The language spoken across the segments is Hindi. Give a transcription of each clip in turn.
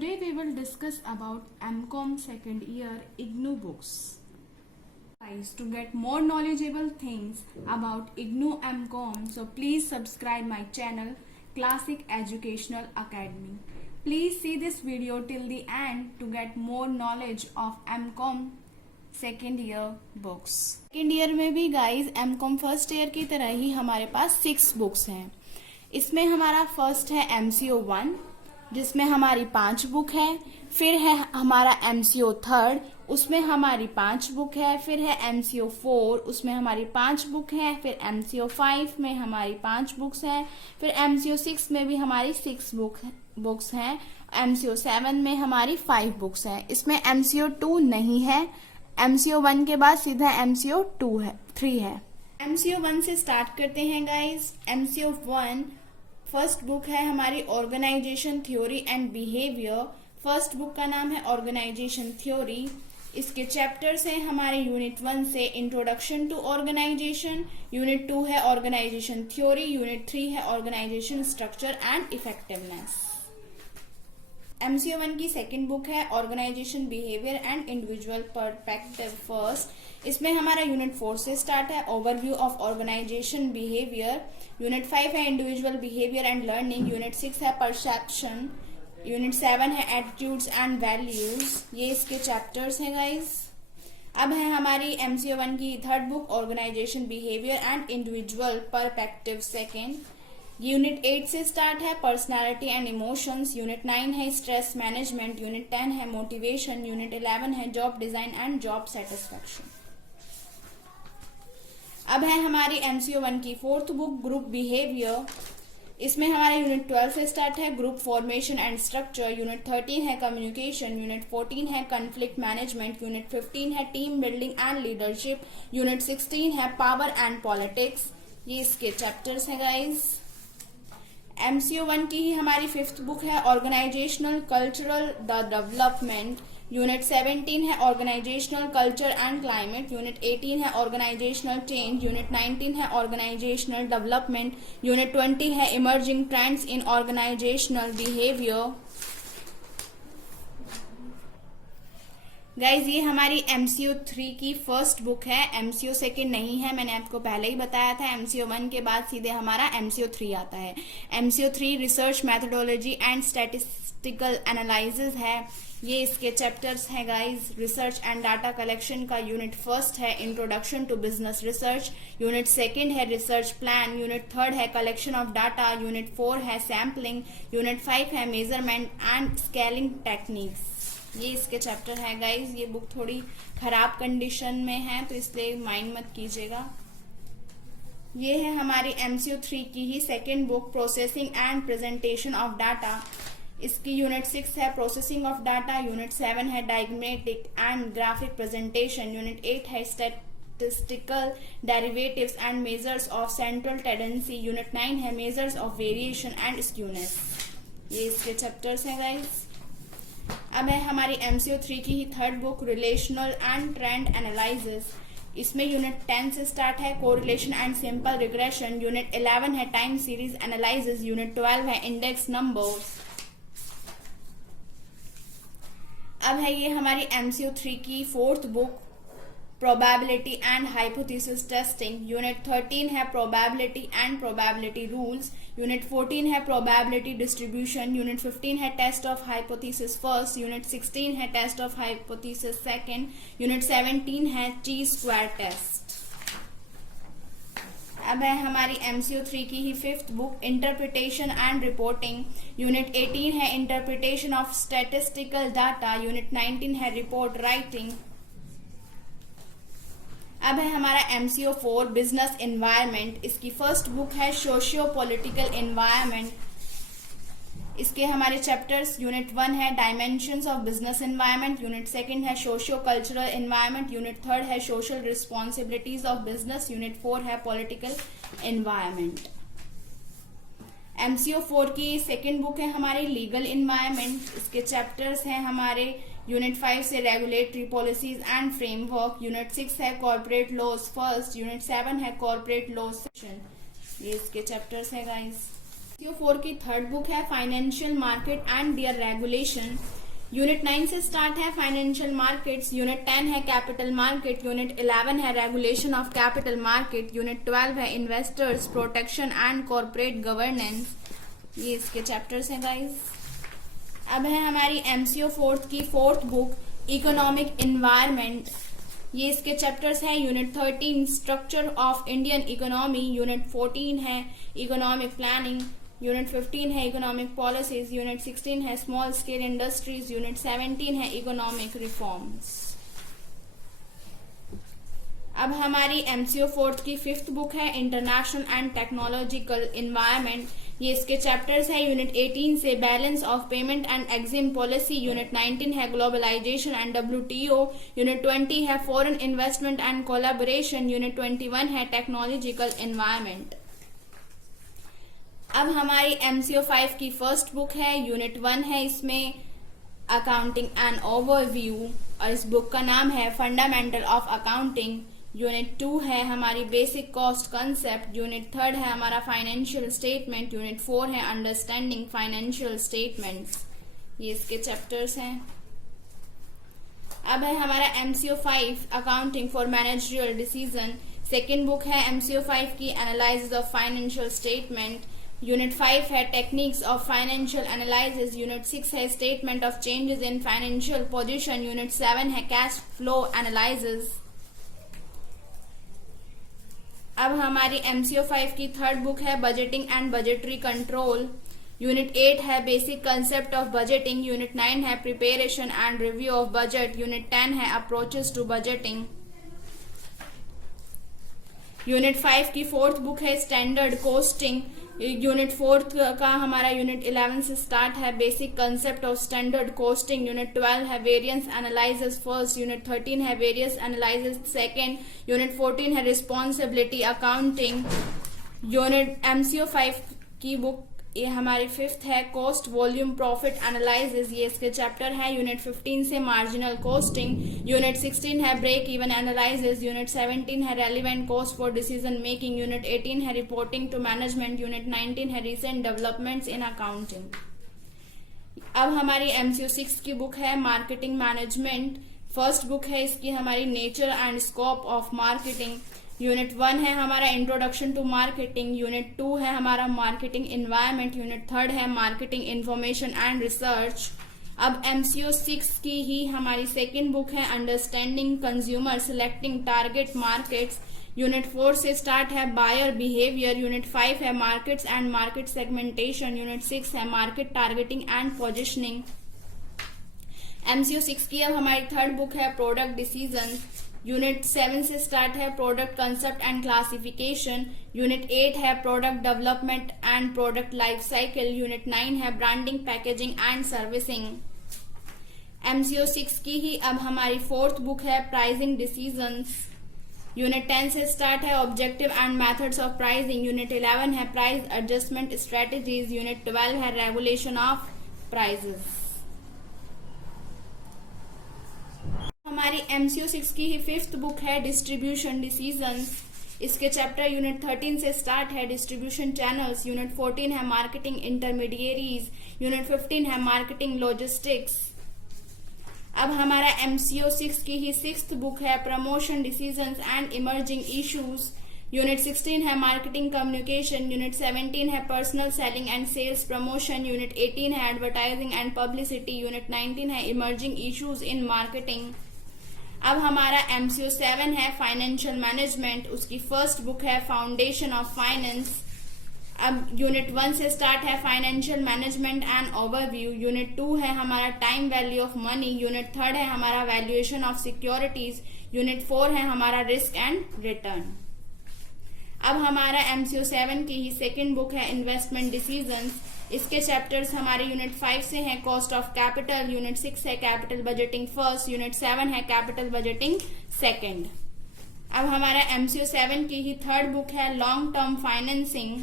Today we will discuss about MCOM second year IGNOU books. Guys, to get more knowledgeable things about IGNOU MCOM, so please subscribe my channel Classic Educational Academy. Please see this video till the end to get more knowledge of MCOM second year books. Second year में भी गाइज एमकॉम फर्स्ट ईयर की तरह ही हमारे पास 6 बुक्स हैं. इसमें हमारा फर्स्ट है MCO 1 जिसमें हमारी 5 बुक है. फिर है हमारा MCO थर्ड, उसमें हमारी 5 बुक है. फिर है MCO 4, उसमें हमारी 5 बुक है. फिर MCO 5 में हमारी 5 बुक्स हैं. फिर MCO 6 में भी हमारी 6 बुक्स हैं. MCO 7 में हमारी 5 बुक्स हैं. इसमें MCO 2 नहीं है. MCO 1 के बाद सीधा MCO 3 है. MCO 1 से स्टार्ट करते हैं गाइज. MCO 1 फर्स्ट बुक है हमारी organisation theory and behaviour. First book का नाम है ऑर्गेनाइजेशन थ्योरी. इसके चैप्टर्स हैं हमारे यूनिट 1 से इंट्रोडक्शन टू ऑर्गेनाइजेशन, यूनिट 2 है ऑर्गेनाइजेशन थ्योरी, यूनिट 3 है organisation structure and effectiveness. MCO 1 की सेकेंड बुक है organisation behaviour and individual perspective first. इसमें हमारा यूनिट 4 से स्टार्ट है overview of organisation behaviour. Unit 5 है individual behaviour and learning. Unit 6 है परसेप्शन. यूनिट 7 है एटीट्यूड्स एंड वैल्यूज. ये इसके चैप्टर्स हैं गाइज. अब है हमारी MCO 1 की third book organisation behaviour and individual perspective second. Unit 8 से स्टार्ट है पर्सनालिटी एंड इमोशंस. यूनिट 9 है स्ट्रेस मैनेजमेंट. यूनिट 10 है मोटिवेशन. यूनिट 11 है job design and job satisfaction. अब है हमारी MCO 1 की फोर्थ बुक ग्रुप बिहेवियर. इसमें हमारा यूनिट 12 से स्टार्ट है group formation and structure. Unit 13 है कम्युनिकेशन. यूनिट 14 है कॉन्फ्लिक्ट मैनेजमेंट. यूनिट 15 है team building and leadership. Unit 16 है पावर एंड पॉलिटिक्स. ये इसके चैप्टर्स हैं गाइज. MCO 1 की ही हमारी फिफ्थ बुक है organisational cultural the development. Unit 17 है organisational culture and climate. Unit 18 है ऑर्गेनाइजेशनल चेंज. यूनिट 19 है ऑर्गेनाइजेशनल डेवलपमेंट. यूनिट 20 है emerging trends in organisational behaviour. Guys ये हमारी MCO 3 की फर्स्ट बुक है. MCO सेकेंड नहीं है, मैंने आपको पहले ही बताया था. MCO 1 के बाद सीधे हमारा MCO 3 आता है. MCO 3 research methodology and statistical analysis है. ये इसके चैप्टर्स हैं guys. Research and data collection का यूनिट फर्स्ट है introduction to business research. Unit second है रिसर्च प्लान. यूनिट थर्ड है कलेक्शन ऑफ डाटा. यूनिट 4 है सैम्पलिंग. यूनिट 5 है मेजरमेंट एंड स्केलिंग टेक्निक्स. ये इसके चैप्टर है गाइज. ये बुक थोड़ी खराब कंडीशन में है तो इसलिए माइंड मत कीजिएगा. ये है हमारी MCO 3 की ही second book processing and presentation of data. इसकी यूनिट 6 है प्रोसेसिंग ऑफ डाटा. यूनिट 7 है diagrammatic and graphic presentation. Unit 8 है statistical derivatives and measures of central tendency. Unit 9 है measures of variation and skewness. ये इसके चैप्टर्स हैं गाइज. अब है हमारी MCO 3 की ही third book relational and trend analysis. इसमें यूनिट 10 से स्टार्ट है correlation and simple regression. Unit 11 है टाइम सीरीज एनालिसिस. यूनिट 12 है इंडेक्स नंबर्स. अब है ये हमारी MCO 3 की fourth book probability and hypothesis testing. Unit 13 है probability and probability rules. Unit 14 है प्रोबेबिलिटी डिस्ट्रीब्यूशन. यूनिट 15 है test of hypothesis first. Unit 16 है test of hypothesis second. Unit 17 है ची स्क्वायर टेस्ट. अब है हमारी MCO 3 की ही fifth book interpretation and reporting. Unit 18 है interpretation of statistical data. Unit 19 है रिपोर्ट राइटिंग. अब है हमारा MCO 4 बिजनेस एनवायरनमेंट. इसकी फर्स्ट बुक है सोशियो पॉलिटिकल एनवायरनमेंट. इसके हमारे चैप्टर्स यूनिट 1 है dimensions of business environment. Unit second है socio cultural environment. Unit third है social responsibilities of business. Unit 4 है पॉलिटिकल एनवायरनमेंट. MCO 4 की सेकेंड बुक है हमारी लीगल एनवायरनमेंट. इसके चैप्टर्स हैं हमारे यूनिट 5 से regulatory policies and framework. Unit 6 है कॉर्पोरेट लॉज फर्स्ट. यूनिट 7 है कॉर्पोरेट लॉ सेक्शन. ये इसके चैप्टर्स है गाइस. 4 की थर्ड बुक है financial market and their regulation. Unit 9 से स्टार्ट है फाइनेंशियल मार्केट्स। यूनिट 10 है कैपिटल मार्केट। यूनिट 11 है regulation of capital market. Unit 12 है investors protection and corporate governance. ये इसके चैप्टर्स हैं गाइस। अब है हमारी एमसीओ फोर्थ की फोर्थ बुक इकोनॉमिक इन्वायरमेंट। ये इसके चैप्टर्स हैं। Unit 13 structure of Indian economy. Unit 14 है इकोनॉमिक प्लानिंग। यूनिट 15 है इकोनॉमिक पॉलिसीज। यूनिट 16 है स्मॉल स्केल इंडस्ट्रीज। यूनिट 17 है इकोनॉमिक रिफॉर्म्स। अब हमारी एमसीओ फोर्थ की फिफ्थ बुक है इंटरनेशनल एंड टेक्नोलॉजिकल इन्वायरमेंट। ये इसके चैप्टर्स है। यूनिट 18 से balance of payment and EXIM policy. Unit 19 है ग्लोबलाइजेशन एंड डब्ल्यूटीओ। यूनिट 20 है foreign investment and collaboration. Unit 21 है टेक्नोलॉजिकल इन्वायरमेंट। अब हमारी एमसीओ 5 की फर्स्ट बुक है। यूनिट 1 है इसमें अकाउंटिंग एंड ओवरव्यू और इस बुक का नाम है फंडामेंटल ऑफ अकाउंटिंग। यूनिट 2 है हमारी बेसिक कॉस्ट कंसेप्ट। यूनिट 3 है हमारा फाइनेंशियल स्टेटमेंट। यूनिट 4 है अंडरस्टैंडिंग फाइनेंशियल स्टेटमेंट्स। ये इसके चैप्टर्स हैं। अब है हमारा MCO 5 accounting for managerial decision. Second book है एमसीओ 5 की analysis of financial statement. Unit 5 है techniques of financial analysis. Unit 6 है statement of changes in financial position. Unit 7 है कैश फ्लो एनालिसिस। अब हमारी एमसीओ 5 की थर्ड बुक है budgeting and budgetary control. Unit 8 है basic concept of budgeting. Unit 9 है preparation and review of budget. Unit 10 है अप्रोचेस टू बजटिंग। यूनिट 5 की फोर्थ बुक है स्टैंडर्ड कॉस्टिंग। यूनिट 4 का हमारा यूनिट 11 से स्टार्ट है basic concept of standard costing. Unit 12 है वेरिएंस एनालिसिस फर्स्ट। यूनिट 13 है वेरियस एनालिसिस सेकेंड। यूनिट 14 है रिस्पॉन्सिबिलिटी अकाउंटिंग। यूनिट एमसीओ 5 की बुक ये हमारी फिफ्थ है कॉस्ट वॉल्यूम प्रॉफिट एनालिसिस। ये इसके चैप्टर है। यूनिट 15 से मार्जिनल कॉस्टिंग। यूनिट 16 है ब्रेक इवन एनालिसिस। यूनिट 17 है relevant cost for decision making. Unit 18 है रिपोर्टिंग टू मैनेजमेंट। यूनिट 19 है रिसेंट डेवलपमेंट्स इन अकाउंटिंग। अब हमारी एमसीओ 6 की बुक है मार्केटिंग मैनेजमेंट। फर्स्ट बुक है इसकी हमारी nature and scope of marketing. Unit 1 है हमारा इंट्रोडक्शन टू मार्केटिंग। यूनिट 2 है हमारा मार्केटिंग इन्वायरमेंट। यूनिट 3 है मार्केटिंग इंफॉर्मेशन एंड रिसर्च। अब एमसीओ 6 की ही हमारी सेकेंड बुक है understanding consumer selecting target markets. Unit 4 से स्टार्ट है बायर बिहेवियर। यूनिट 5 है markets and market segmentation. Unit 6 है market targeting and positioning. MCO 6 की अब हमारी थर्ड बुक है प्रोडक्ट डिसीजन। यूनिट 7 से स्टार्ट है product concept and classification. Unit 8 है product development and product life cycle. Unit 9 है branding packaging and servicing. MCO 6 की ही अब हमारी फोर्थ बुक है प्राइसिंग डिसीजंस। यूनिट 10 से स्टार्ट है objective and methods of pricing. Unit 11 है प्राइस एडजस्टमेंट स्ट्रेटेजीज। यूनिट 12 है रेगुलेशन ऑफ प्राइसेस। हमारी एमसीओ 6 की ही फिफ्थ बुक है डिस्ट्रीब्यूशन डिसीजंस। इसके चैप्टर यूनिट 13 से स्टार्ट है डिस्ट्रीब्यूशन चैनल्स। यूनिट 14 है मार्केटिंग इंटरमीडिएरीज। यूनिट 15 है मार्केटिंग लॉजिस्टिक्स। अब हमारा एमसीओ 6 की ही सिक्स्थ बुक है promotion decisions and emerging issues. Unit 16 है मार्केटिंग कम्युनिकेशन। यूनिट 17 है personal selling and sales promotion. Unit 18 है एडवर्टाइजिंग एंड पब्लिसिटी। यूनिट 19 है इमर्जिंग इश्यूज इन मार्केटिंग। अब हमारा एमसीओ 7 है फाइनेंशियल मैनेजमेंट। उसकी फर्स्ट बुक है फाउंडेशन ऑफ फाइनेंस। अब यूनिट 1 से स्टार्ट है financial management and overview. Unit 2 है हमारा time value of money. Unit 3 है हमारा वैल्यूएशन ऑफ सिक्योरिटीज। यूनिट 4 है हमारा रिस्क एंड रिटर्न। अब हमारा एमसीओ 7 की ही सेकेंड बुक है इन्वेस्टमेंट डिसीजंस। इसके चैप्टर्स हमारे यूनिट 5 से हैं कॉस्ट ऑफ कैपिटल। यूनिट 6 है कैपिटल बजटिंग फर्स्ट। यूनिट 7 है कैपिटल बजटिंग सेकेंड। अब हमारा एमसीओ 7 की ही थर्ड बुक है लॉन्ग टर्म फाइनेंसिंग।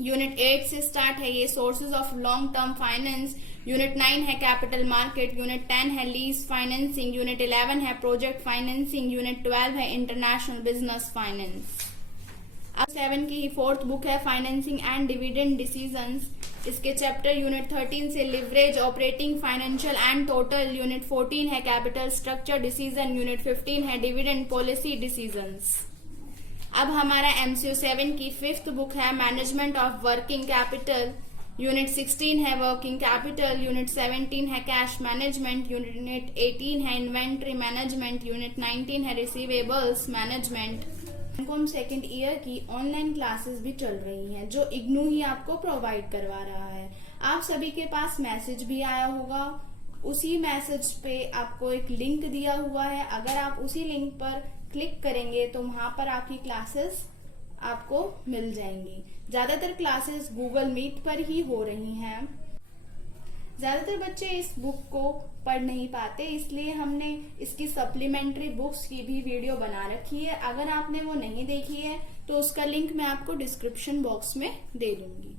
यूनिट 8 से स्टार्ट है ये sources of long term finance. Unit 9 है कैपिटल मार्केट। यूनिट 10 है लीज फाइनेंसिंग। यूनिट 11 है प्रोजेक्ट फाइनेंसिंग। यूनिट 12 है इंटरनेशनल बिजनेस फाइनेंस। अब 7 की 4th बुक है फाइनेंसिंग एंड डिविडेंड डिसीजंस। इसके चैप्टर यूनिट 13 से leverage, operating, financial and total. Unit 14 है कैपिटल स्ट्रक्चर डिसीजन। यूनिट 15 है डिविडेंड पॉलिसी डिसीजंस। अब हमारा MCQ 7 की 5th बुक है management of working capital. Unit 16 है वर्किंग कैपिटल। यूनिट 17 है कैश मैनेजमेंट। यूनिट 18 है इन्वेंट्री मैनेजमेंट। यूनिट 19 है receivables management. M Com second year की ऑनलाइन क्लासेस भी चल रही हैं जो इग्नू ही आपको प्रोवाइड करवा रहा है। आप सभी के पास मैसेज भी आया होगा, उसी मैसेज पे आपको एक लिंक दिया हुआ है। अगर आप उसी लिंक पर क्लिक करेंगे तो वहां पर आपकी क्लासेस आपको मिल जाएंगी। ज्यादातर क्लासेस गूगल मीट पर ही हो रही हैं। ज्यादातर बच्चे इस बुक को पढ़ नहीं पाते, इसलिए हमने इसकी सप्लीमेंट्री बुक्स की भी वीडियो बना रखी है। अगर आपने वो नहीं देखी है तो उसका लिंक मैं आपको डिस्क्रिप्शन बॉक्स में दे दूंगी।